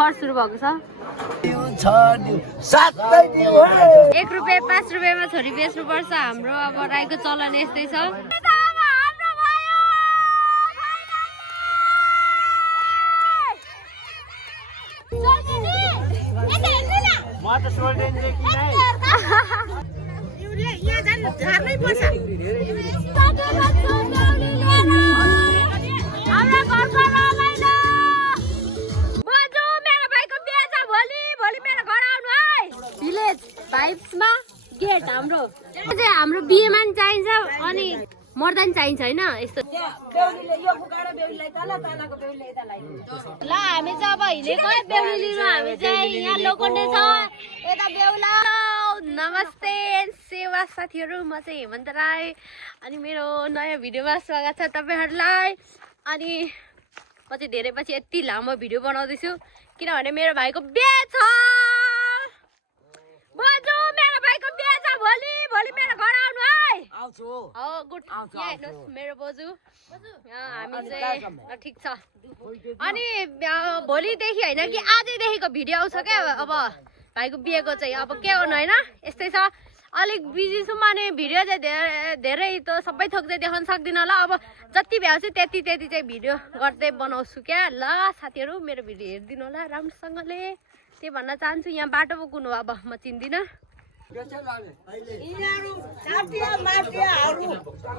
खर्च सुरु भएको छ। 1 रुपियाँ 5 रुपियाँमा छोरी बेच्नुपर्छ। हाम्रो अब राईको चलन यस्तै छ। गेट हाम्रो बिहेमा नि चाहिन्छ अनि मर्दा नि चाहिन्छ हैन यस्तो। ल हामी चाहिँ अब हिलेको बेहुली लिनु। हामी चाहिँ यहाँ लोखण्डे छ यता बेहुला। नमस्ते सेवा साथीहरु, म चाहिँ हेमन्त राई अनि मेरो नयाँ भिडियोमा स्वागत छ तपाईहरुलाई। अनि म चाहिँ धेरै पछि यति लामो भिडियो बनाउँदैछु किनभने मेरो भाइको बिहे छ। बजु मेरो भाइको बिहे छ भोलि। भोलि मेरो घर आउनु है। आउँछु। हो गुड। यहाँ हेर्नुस् मेरो बजु। हामी चाहिँ ठीक छ। अनि भोलिदेखि हैन कि आजैदेखिको भिडियो आउँछ क्या अब भाइको बिहेको चाहिँ। अब के गर्नु हैन यस्तै छ। अलिक बिजी छु माने भिडियो चाहिँ धेरै त सबै थोक चाहिँ देखाउन सक्दिनँ होला। अब जति भ्याउँछु त्यति चाहिँ भिडियो गर्दै बनाउँछु क्या। ल साथीहरु मेरो भिडियो हेर्दिनु होला राम्रोसँगले। त्यही भन्न चाहन्छु। यहाँ बाटो पो कुनु अब म चिन्दिनँ।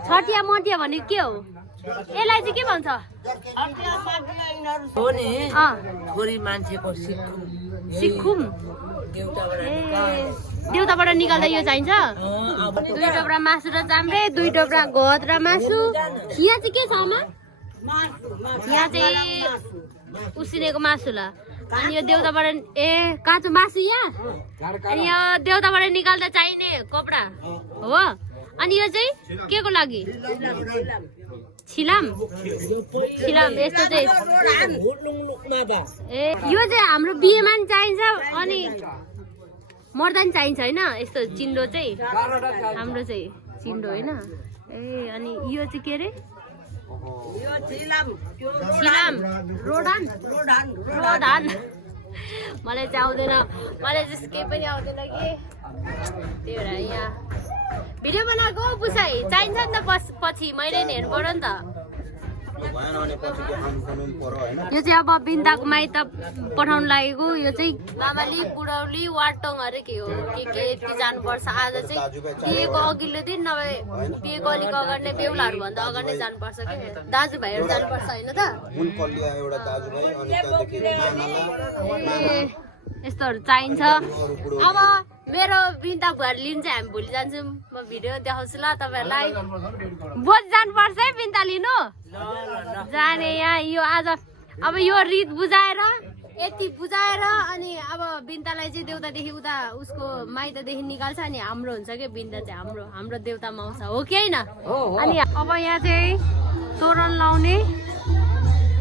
छटिया मटिया भने के हो? यसलाई चाहिँ के भन्छ? छोरी मान्छेको सिक्खुम। देउताबाट निकाल्दा यो चाहिन्छ। 2 टोक्रा मासु र चाम्रे, 2 टोक्रा गहत र मासु। यहाँ चाहिँ के छ आमा? यहाँ चाहिँ उसिनेको मासु ल। अनि यो देउताबाट काँचो मासु यहाँ। अनि यो देउताबाट निकाल्दा चाहिने कपडा हो। अनि यो चाहिँ के को लागि? छिलाम। छिलाम यस्तो चाहिँ यो चाहिँ हाम्रो बिहेमा नि चाहिन्छ अनि मर्दा नि चाहिन्छ हैन यस्तो चिन्डो चाहिँ। हाम्रो चाहिँ चिन्डो हैन। अनि यो चाहिँ के रे? छिलाम रोडान। मलाई चाहिँ आउँदैन। मलाई चाहिँ केही पनि आउँदैन कि। त्यही भएर यहाँ भिडियो बनाएको पुसाई चाहिन्छ नि त पछि मैले नि हेर्नु पर्यो नि त। यो चाहिँ अब बिन्दाको माइत पठाउनु लागेको। यो चाहिँ मामाली बुढौली वाटोङ अरे के हो के यति जानुपर्छ। आज चाहिँ बिहेको अघिल्लो दिन नभए बिहेको अलिक अगाडि नै बेहुलाहरू भन्दा अगाडि नै जानुपर्छ कि दाजुभाइहरू जानुपर्छ होइन त। यस्तोहरू चाहिन्छ। अब मेरो बिन्दा भुवार लिन्छ हामी भोलि जान्छौँ। म भिडियो देखाउँछु ल तपाईँहरूलाई। बोझ जानुपर्छ है बिन्दा लिनु जाने। यहाँ यो आज अब यो रित बुझाएर यति बुझाएर अनि अब बिन्दालाई चाहिँ देउतादेखि उता उसको माइतदेखि निकाल्छ। अनि हाम्रो हुन्छ कि बिन्दा चाहिँ हाम्रो देउतामा आउँछ हो कि होइन। अनि अब यहाँ चाहिँ तोरण लाउने।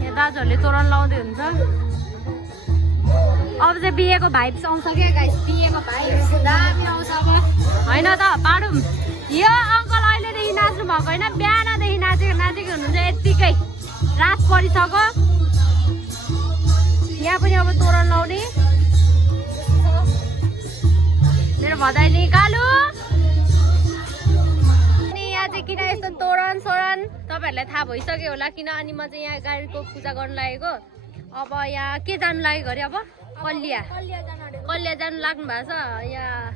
यहाँ दाजुहरूले तोरण लाउँदै हुन्छ। अब चाहिँ बिहेको भाइब्स आउँछ क्या गाइस। बिहेको भाइब्स दामी आउँछ अब होइन त पाडौँ। यो अङ्कल अहिलेदेखि नाच्नु भएको होइन बिहानदेखि नाचेको हुनुहुन्छ यत्तिकै रात परिसक्यो। यहाँ पनि अब तोरण लाउने। मेरो भदाइनी कालु। अनि यहाँ चाहिँ किन यस्तो तोरण सोरण तपाईँहरूलाई थाहा भइसक्यो होला किन। अनि म चाहिँ यहाँ गाडीको पूजा गर्नु लागेको। अब यहाँ के जानु लागेको अरे? अब कलिया जानु लाग्नु भएको छ। यहाँ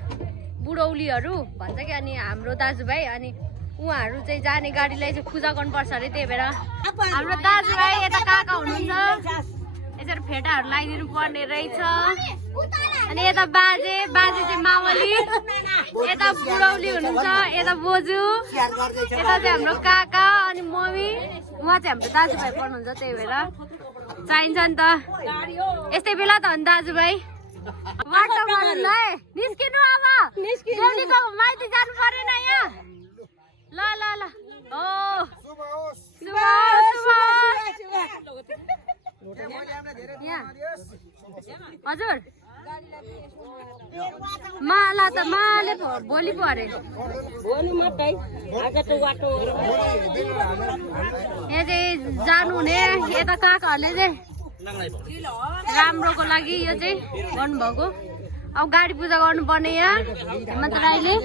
बुढौलीहरू भन्छ कि। अनि हाम्रो दाजुभाइ अनि उहाँहरू चाहिँ जाने गाडीलाई चाहिँ पूजा गर्नुपर्छ अरे। त्यही भएर हाम्रो दाजुभाइ यता काका हुनुहुन्छ यसरी फेटाहरू लगाइदिनु पर्ने रहेछ। अनि यता बाजे चाहिँ मावली, यता बुढौली हुनुहुन्छ, यता बोजू, यता चाहिँ हाम्रो काका अनि मम्मी। उहाँ चाहिँ हाम्रो दाजुभाइ पर्नुहुन्छ। त्यही भएर चाहिन्छ नि त यस्तै बेला त हो नि दाजुभाइ। निस्किनु अब बेहुलीको माइती जानु परेन यहाँ। ल ल ल हो हजुर माला त माले भोलि पो अरे। यहाँ चाहिँ जानु हुने यता काकाहरूले चाहिँ राम्रोको लागि यो चाहिँ गर्नुभएको। अब गाडी पूजा गर्नुपर्ने यहाँ हेमन्त राईले। यो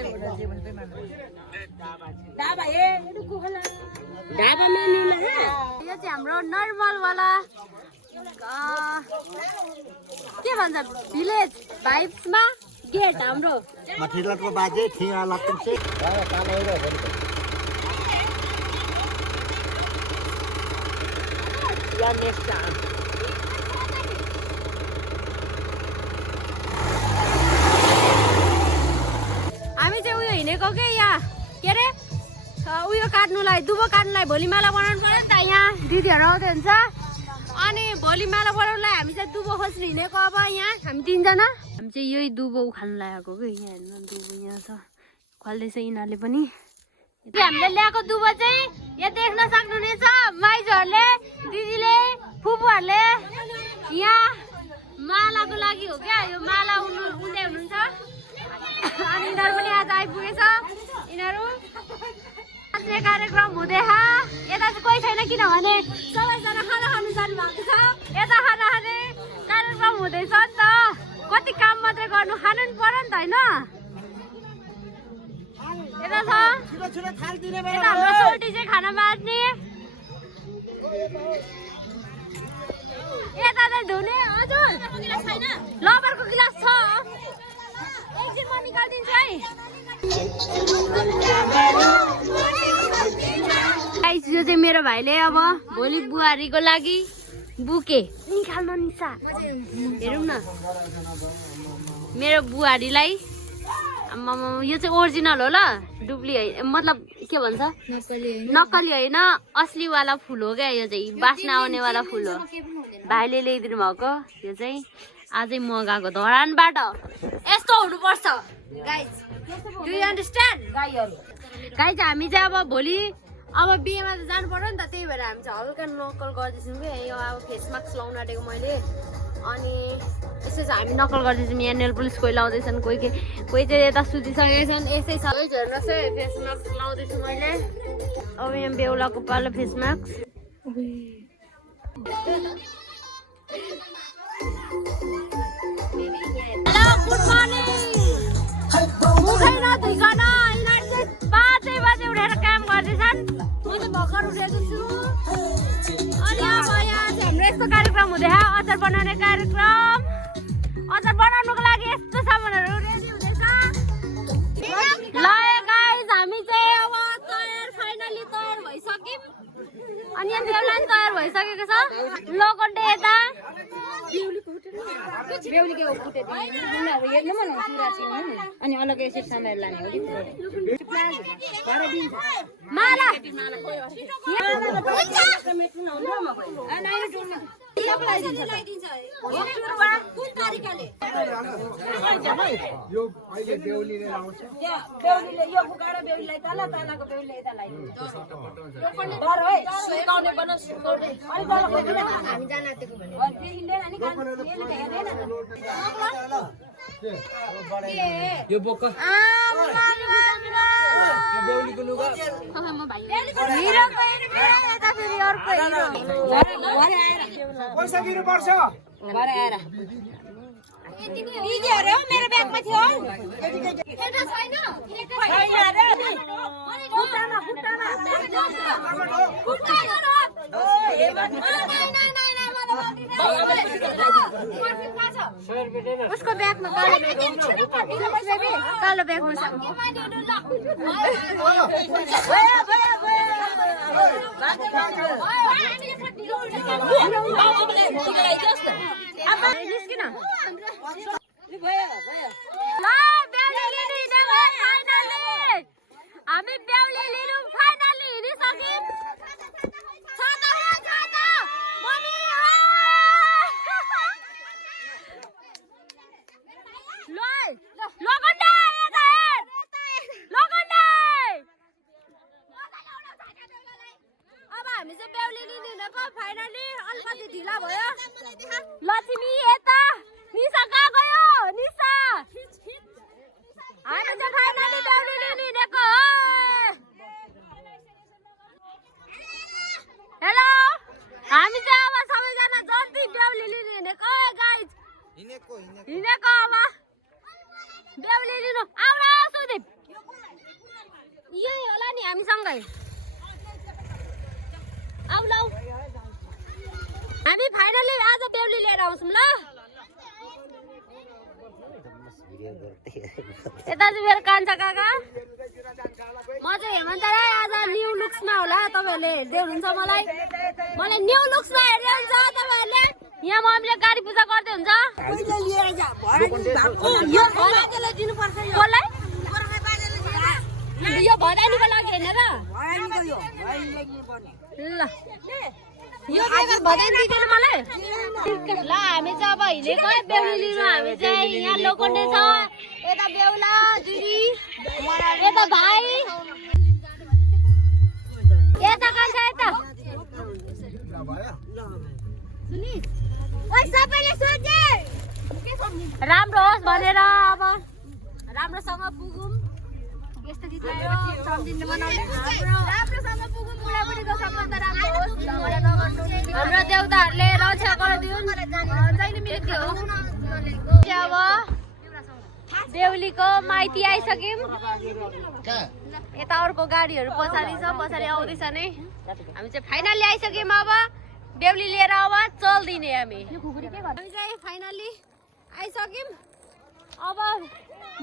चाहिँ हाम्रो नर्मल वाला के भन्छ भिलेज भाइब्समा गेट हाम्रो। मठिलाको बाजे ठिया लाग्छ से या नेक्स्ट हामी चाहिँ उयो हिँडेको के यहाँ के अरे उयो काट्नुलाई दुबो काट्नुलाई भोलि माला बनाउनु पर्यो नि त। यहाँ दिदीहरू आउँदै हुन्छ अनि भोलि माला बनाउनुलाई हामी चाहिँ दुबो खोज्नु हिँडेको। अब यहाँ हामी तिनजना हामी चाहिँ यही दुबो उखाल्नु लागेको कि यहाँ हेर्नु दुबो यहाँ छ खोल्दैछ यिनीहरूले पनि। हामीले ल्याएको दुबो चाहिँ यहाँ देख्न सक्नुहुनेछ माइजहरूले दिदीले फुपूहरूले यहाँ मालाको लागि हो क्या यो माला उन्दै हुनुहुन्छ अनि यिनीहरू पनि आज आइपुगेछ। यिनीहरू नाच्ने कार्यक्रम हुँदैछ। यता चाहिँ कोही छैन किनभने सबैजना खाना खानु जानु भएको छ। यता खाना खाने कार्यक्रम हुँदैछ नि त कति काम मात्रै गर्नु खानु नि पर्यो नि त होइन। यता छ यता हाम्रो सोटी चाहिँ खाना बाँच्ने यता चाहिँ धुने। हजुर लबरको गिलास छ एकछिन म निकालिदिन्छु है। गाइस यो चाहिँ मेरो भाइले अब भोलि बुहारीको लागि बुके निकाल्नु निसा हेरौँ न मेरो बुहारीलाई। यो चाहिँ ओरिजिनल हो ल डुप्ली मतलब के भन्छ नक्कली होइन असलीवाला फुल हो क्या। यो चाहिँ बास्ना आउनेवाला फुल हो। भाइले ल्याइदिनु भएको यो चाहिँ आजै मगाएको धरानबाट। यस्तो हुनुपर्छ guys do you understand. Guys हामी चाहिँ अब भोलि अब बिहेमा त जानु पर्यो नि त त्यही भएर हामी चाहिँ हल्का नक्कल गर्दैछौँ कि यो अब फेस मास्क लाउनु आँटेको मैले अनि यसो चाहिँ हामी नक्कल गर्दैछौँ। यहाँ नेल पुलिस कोही लाउँदैछन् कोही चाहिँ यता सुतिसकेका छन्। यसै छ हेर्नुहोस् है फेस मास्क लाउँदैछु मैले। अब यहाँ बेहुलाको पालो face mask. Hello good morning. मुखै नधुइकन यिनीहरू चाहिँ 5 बजे उठेर काम गर्दैछन्। म चाहिँ भर्खर उठेको छु अनि अब यहाँ चाहिँ हाम्रो यस्तो कार्यक्रम हुँदैछ अचार बनाउने कार्यक्रम। अचार बनाउनुको लागि यस्तो सामानहरू रेडी हुँदैछ। ल गाइस हामी चाहिँ अब फाइनली तयार भइसक्यौँ अनि यहाँ बेहुला पनि तयार भइसकेको छ। लोगोटे यता बेहुलीको फुटेको हेर्नु न सुरासी अनि अलग्गै यसरी सामानहरू लाने हो माला यो अहिले बेहुलीले लाउँछ बेहुलीले यो फुकाएर बेहुलीलाई तल तलको बेहुलीले यता लगाइदिन्छ डर है सुकाउने बन सुकाउने अनि तल हामी जान आतेको भने अनि देखिँदैन नि यसले हेर्दैन यो बोक यो बेहुलीको लुगा म भाइ हिरो यता फेरि अर्को हिरो घरे आएर पैसा दिनु पर्छ। घरे आएर दिदीहरु मेरो ब्यागमा थियो एउटा छैन उसको ब्यागमा कालो ब्यागमा निस्किन हामी बेहुली लिनु फाइनली हिँडिसक्यौँ। अब हामी चाहिँ बेहुली लिँदिनको फाइनली अलिकति ढिला भयो। लक्ष्मी यता निशा कहाँ गयो निशा हामी चाहिँ फाइनली बेहुली लिँदिनको हो। हेलो हामी चाहिँ अब सबैजना जल्दी बेहुली फाइनली आज बेहुली लिएर आउँछौँ ल यता चाहिँ मेरो कान्छा काका म चाहिँ हेमन्त राई आज न्यू लुक्समा होला तपाईहरुले हेर्दै हुनुहुन्छ मलाई न्यू लुक्समा हेर्दै हुन्छ तपाईहरुले यहाँ मम्मीले गाडी पूजा गर्दै हुन्छ यो बाजेले दिनुपर्छ यो भदानीको लागि हैन र ल यो बेगर भदानी दिदैन मलाई ल हामी चाहिँ अब हिलेको है बेहुली लिनु हामी चाहिँ यहाँ लोखण्डे छ यता बेहुला दिदी यता भाइ यता कान्छा यता ओइ सबैले सोचे राम्रो होस् भनेर अब राम्रोसँग पुगौँ यस्तो गीत गाएर सम्झिने बनाउने राम्रोसँग पुगौँ बुढाबुढीको सम्बन्ध राम्रो होस् हाम्रो देउताहरूले रक्षा गरिदिउन् जहिले मिल्थ्यो अब बेहुलीको माइती आइसक्यौँ यता अर्को गाडीहरू पछाडि छ पछाडि आउँदैछ नै हामी चाहिँ फाइनली आइसक्यौँ अब बेहुली लिएर अब चल्दिने हामी चाहिँ फाइनली आइसक्यौँ अब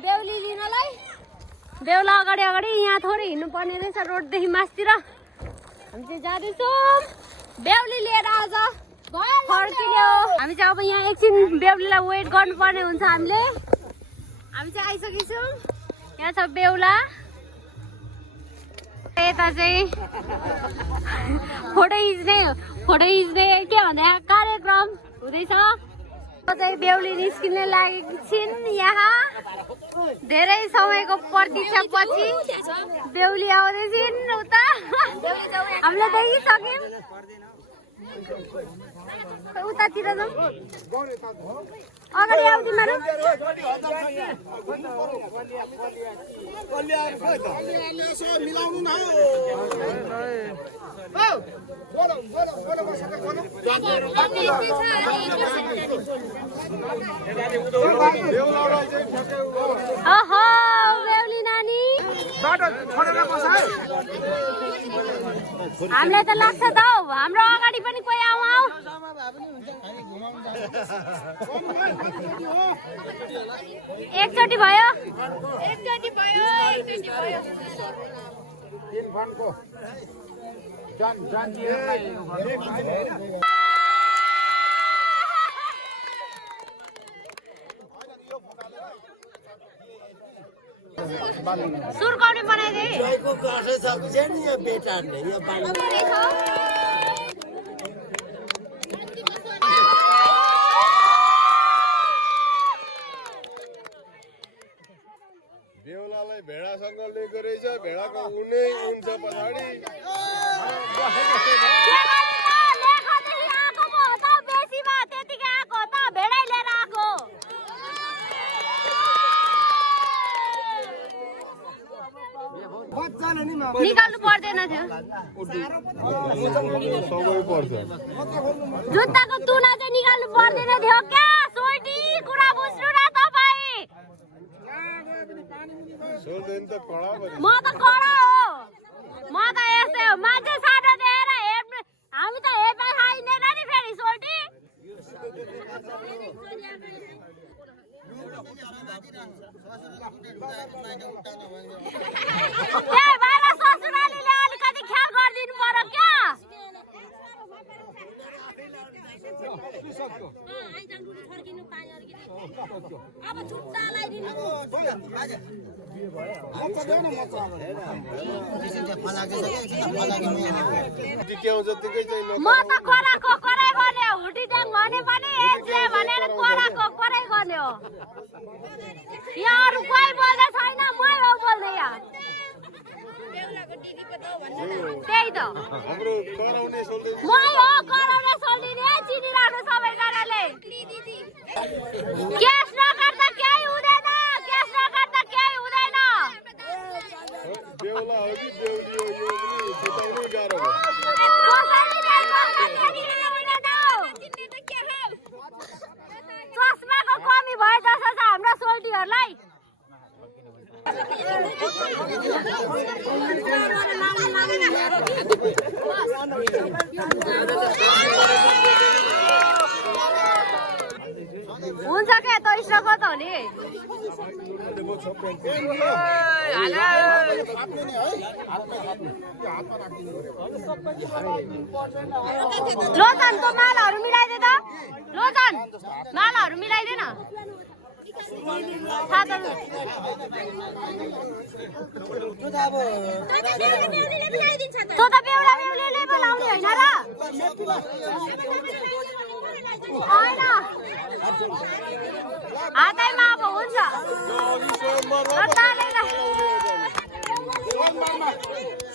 बेहुली लिनलाई बेहुला अगाडि अगाडि यहाँ थोरै हिँड्नु पर्ने रहेछ रोडदेखि मासतिर हामी चाहिँ जाँदैछौँ बेहुली लिएर आज फर्किने हो हामी चाहिँ अब यहाँ एकछिन बेहुलीलाई वेट गर्नुपर्ने हुन्छ हामीले हामी चाहिँ आइसकेको छौँ यहाँ छ बेहुला यता चाहिँ फोटो खिच्ने के भन्दा कार्यक्रम हुँदैछ चाहिँ बेहुली निस्किने लागेको छिन् यहाँ धेरै समयको प्रतीक्षा पछि बेहुली आउँदैछिन् उता हामीले देखिसक्यौँ उतातिर जाउँ अगाडि आऊ तिमीहरू बेहुली नानी हामीलाई त लाग्छ त हौ हाम्रो अगाडि पनि कोही आऊ एकचोटि भयो सुर्काउने बनाइदिए बेहुलालाई भेडासँग लिएको रहेछ भेडाको उनै हुन्छ पछाडि निकाल्नु पर्दैन थियो सबै पर्छ जुत्ताको तुना चाहिँ निकाल्नु पर्दैन थियो क्या सोल्टी कुरा बुझ्नु न तपाईँ म त कडा हो म त यस्तै हो मान्छे सानो दिएर हेर्नु हामी त हेर्न खाइँदैन नि फेरि सोल्टी ससुरालीले अलिकति ख्याल गरिदिनु पर्यो क्या अब छुट्टा लगाइदिनु म त कराको कराइ गर्ने हो हुटी ड्याङ भने पनि एजले भनेर कराको कराइ गर्ने हो यहाँ अरू कोही बोल्दै छैन मै हो बोल्दै यहाँ त्यही त मै हो कराउने सोल्दिने चिनिरहनु सबैजनाले क्यास नगर्दा केही हुँदैन क्यास नगर्दा केही हुँदैन चस्माको कमी भयो जस्तो छ हाम्रो सोल्टीहरूलाई लोजनको मालाहरू मिलाइदे त लोजन मालाहरू मिलाइदे न तँ त बेहुला बेहुलीले बोलाउने होइन र होइन हातैमा अब हुन्छ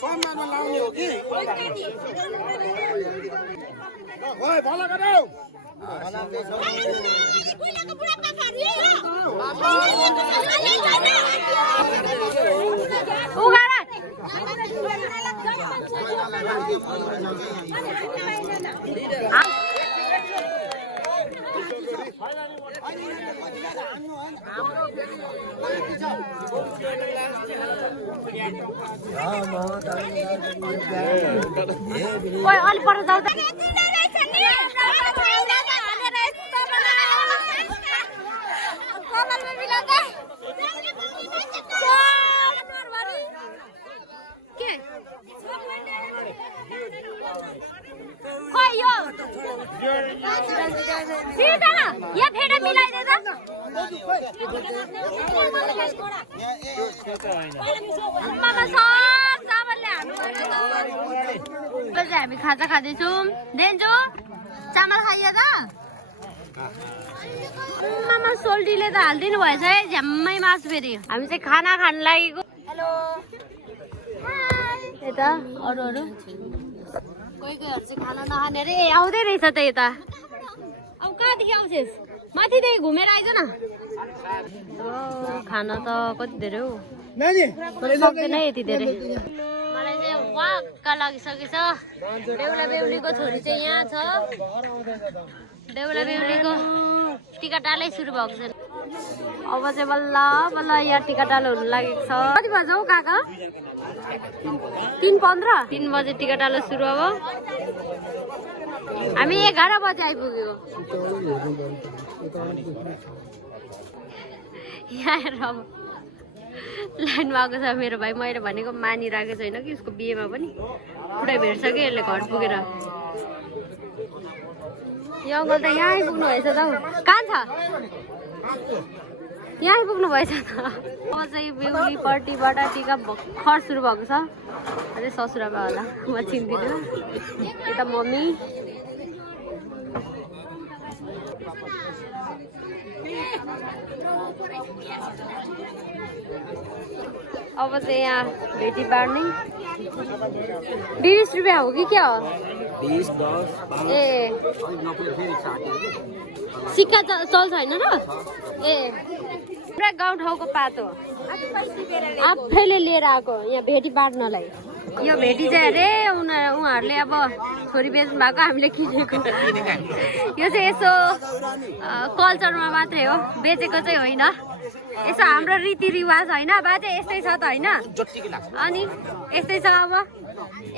सोमबारमा लाउने हो कि ओइ भला गरौ ओइ अलि पर जाऊ त खोइ यो फिर्दैन यहाँ फेरि मिलाइदे त मलाई सब चामलले हाल्नु हामी खाजा खाँदैछौँ देन्जो चामल खाइयो त मामा सोल्टीले त हालिदिनु भएछ है झ्याम्मै मासु फेरि हामी चाहिँ खाना खान लागेको हेलो यता अरू कोही कोहीहरू चाहिँ खाना नखाने अरे आउँदै रहेछ त यता अब कहाँदेखि आउँछेस् माथिदेखि घुमेर आइज न खाना त कति धेरै हौ सक्दैन यति धेरै मलाई चाहिँ वाक्क लागिसकेछ बेहुला बेहुलीको छोरी चाहिँ यहाँ छ बेहुला बेहुलीको टिकाटालै सुरु भएको छ अब चाहिँ बल्ल बल्ल यहाँ टिकाटालो हुनु लागेको छ कति बजे हौ काका 3:15 3 बजे टिकाटालो सुरु अब हामी 11 बजे आइपुग्यो यहाँ हेर अब लाइनमा आएको छ मेरो भाइ मैले भनेको मानिरहेको छैन कि उसको बिहेमा पनि पुरै भेट्छ कि यसले घर पुगेर यो अङ्कल त यहाँ आइपुग्नु भएछ त कहाँ छ यहाँ आइपुग्नु भएछ त अब चाहिँ बेहुली पार्टीबाट टिका भर्खर सुरु भएको छ अझै ससुरामा होला म चिन्दिनँ यता मम्मी अब चाहिँ यहाँ भेटी बाँड्ने 20 रुपियाँ हो कि क्या हो 20 10 ए सिक्का चल्छ होइन र ए पुरा गाउँठाउँको पातो आफैले लिएर आएको यहाँ भेटी बाँड्नलाई यो भेटी चाहिँ अरे उहाँहरूले अब छोरी बेच्नु भएको हामीले किनेको यो चाहिँ यसो कल्चरमा मात्रै हो बेचेको चाहिँ होइन यसो हाम्रो रीतिरिवाज होइन बाजे यस्तै छ त होइन अनि यस्तै छ अब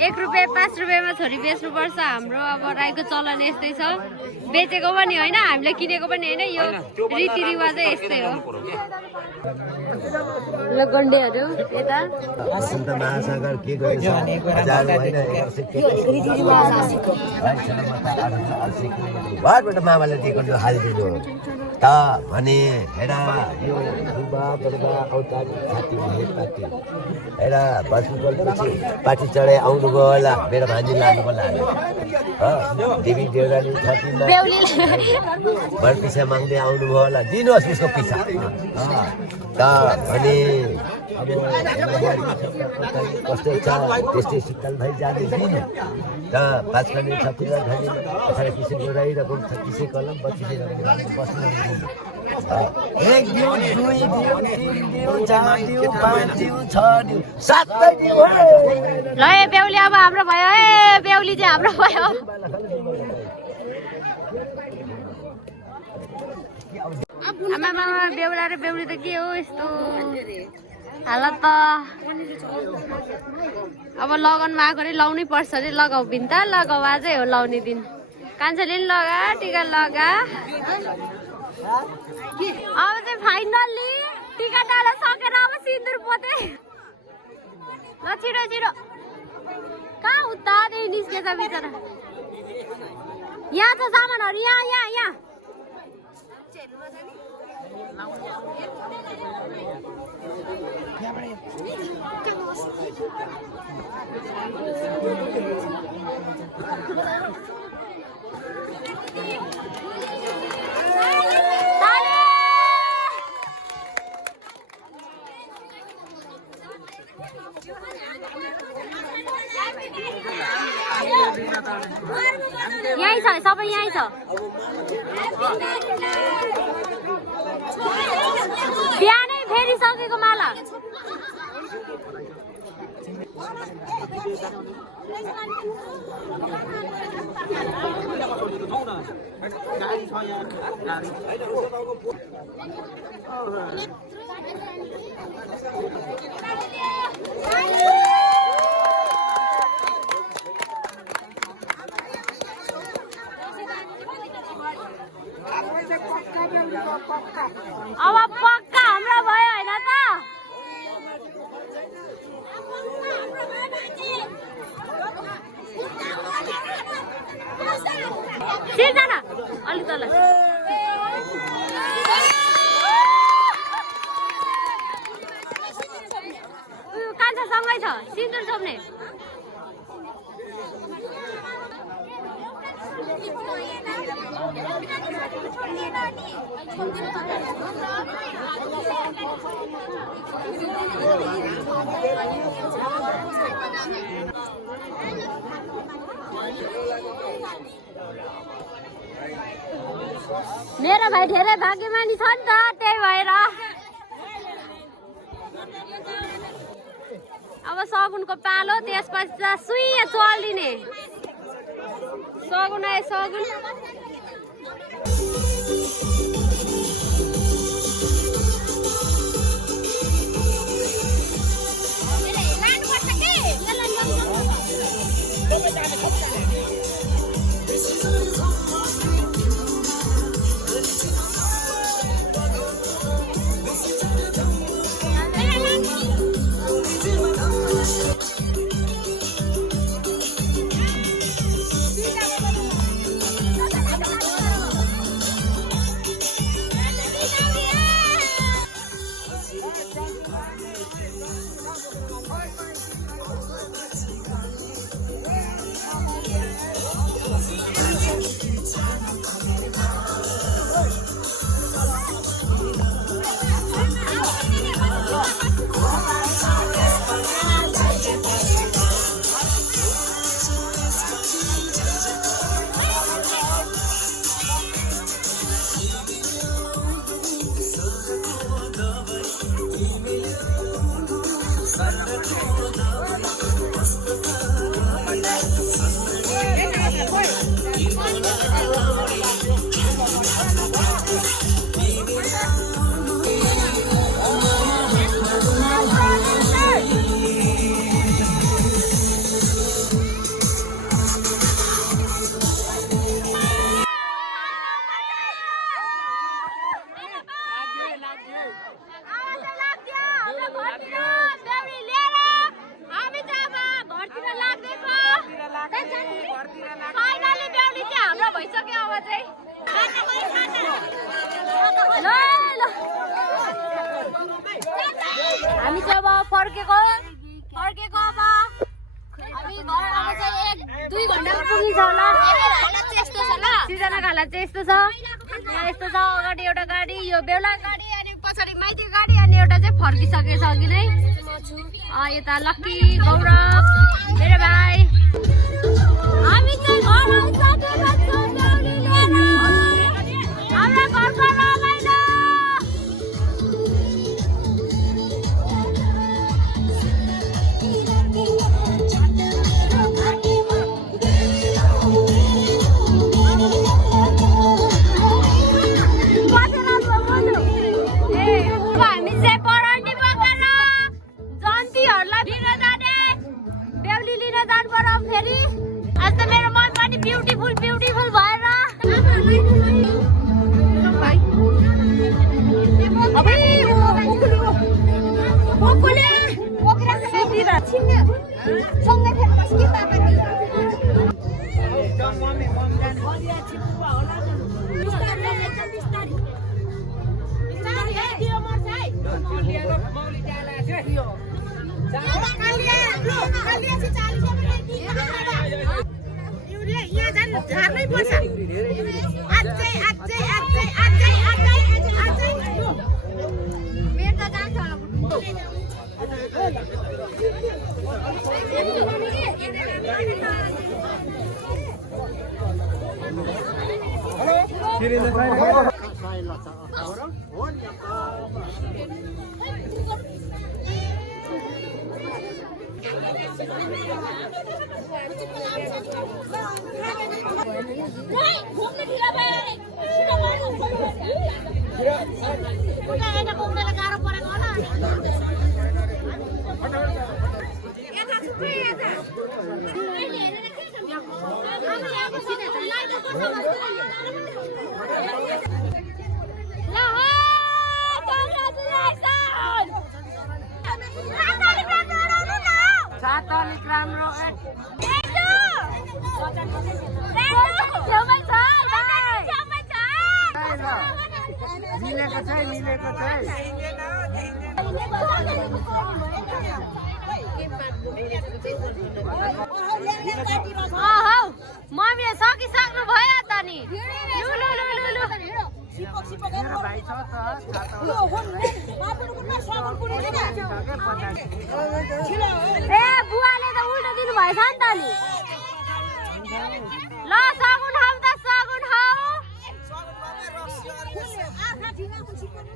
1 रुपियाँ 5 रुपियाँमा छोरी बेच्नुपर्छ हाम्रो अब राईको चलन यस्तै छ बेचेको पनि होइन हामीले किनेको पनि होइन यो रीतिरिवाज यस्तै हो ल गन्डेहरू यता महासागर के गरेछ घरबाट मामाले दिएको हालिदिनु त भने हेरा यो बुबा बडा औतारी साथी नेपाली हेरा बस्नुपर्छ पार्टी चढाइ आउनुभयो होला मेरो भान्जी लानुभयो होला देवी देउराली छातीमा बर पिसा माग्दै आउनुभयो होला दिनुहोस् उसको पिसा त भने कस्तो छ त्यस्तै शीतल भाइ जाने दिन त 5 खाने छातीलाई खाने 18 किसिम देउराई र 36 कलम 25 बस्नु 1 दिउ 2 दिउ 3 दिउ 4 दिउ 5 दिउ 6 दिउ 7 दिउ ल ए बेहुली अब हाम्रो भयो ए बेहुली चाहिँ हाम्रो भयो आमा बेहुला र बेहुली त के हो यस्तो हालत त अब लगनमा आएको अरे लाउनै पर्छ अरे लगाऊ बिन त लगाऊ आजै हो लाउने दिन कान्छेले पनि लगा टिका लगा अब चाहिँ फाइनल्ली टिका डाला सकेर अब सिन्दुर पोते ल छिटो छिटो कहाँ उता त्यही निस्केछ बिचरा यहाँ छ सामानहरू यहाँ यहाँ यहाँ यही छ सबै यही छ बिहानै फेरि सकेको माला अब पक्का हाम्रो भयो होइन त सिर्जना अलि तल कान्छासँगै छ सिन्दुर छोप्ने मेरो भाइ धेरै भाग्यमानी छ नि त त्यही भएर अब सगुनको पालो त्यसपछि त सुइँ चल्दिने सगुन आयो सगुन हामी चाहिँ अब फर्केको अब हामी घर आउँछ 1-2 घण्टामा पुगिन्छ होला सिजनाको हालत चाहिँ यस्तो छ यहाँ यस्तो छ अगाडि एउटा गाडी यो बेहुला गाडी अनि पछाडि माइती गाडी अनि एउटा चाहिँ फर्किसकेछ अघि नै यता लक्की गौरव मेरो भाइ हामी चाहिँ घर आइसकेका छौँ हाम्रो घरको रमाइलो आज त मेरो मन पनि मम्मीले सकिसक्नु भयो त नि ए बुवाले त उल्टो दिनु भएछ नि त नि ल सगुन हौ त सगुन हौ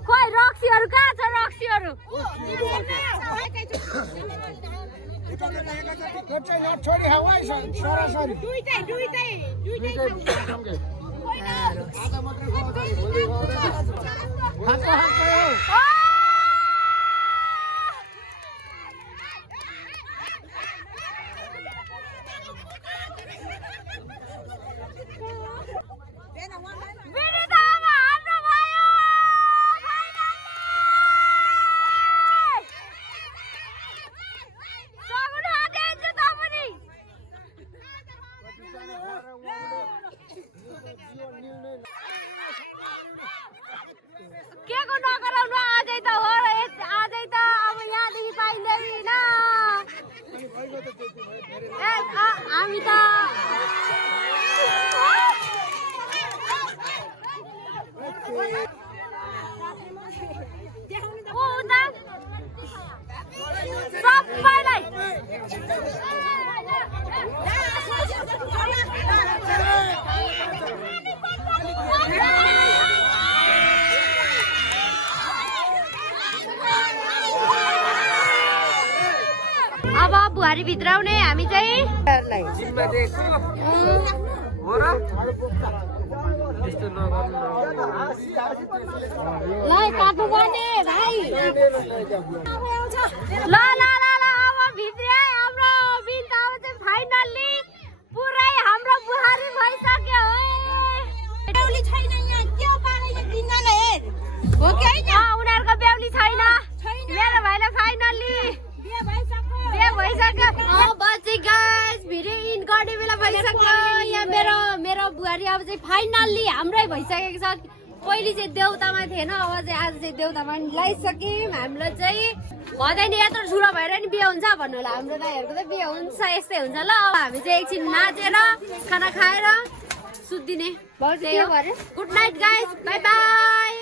खोइ रक्सीहरू कहाँ छ रक्सीहरू के को नगराउनु आजै त हो आजै त अब यहाँदेखि पाइँदैन हामी त सबैलाई अब बुहारी भित्राउने हामी चाहिँ ल अब भित्रै हाम्रो बिन्त अब चाहिँ फाइनल्ली पुरै हाम्रो बुहारी भइसक्यो उनीहरूको बेहुली छैन मेरो भाइले फाइनल्ली बिहे भइसक्यो गाइस भिडियो इन गर्ने बेला भइसक्यो यहाँ मेरो बुहारी अब चाहिँ फाइनल्ली हाम्रै भइसकेको छ पहिले चाहिँ देउतामा थिएन अब चाहिँ आज चाहिँ देउतामा लगाइसक्यौँ हामीलाई चाहिँ भदैनी यत्रो ठुलो भएर नि बिहे हुन्छ भन्नु होला हाम्रो दाइहरूको त बिहे हुन्छ यस्तै हुन्छ ल अब हामी चाहिँ एकछिन नाचेर खाना खाएर सुत्दिने good night guys bye by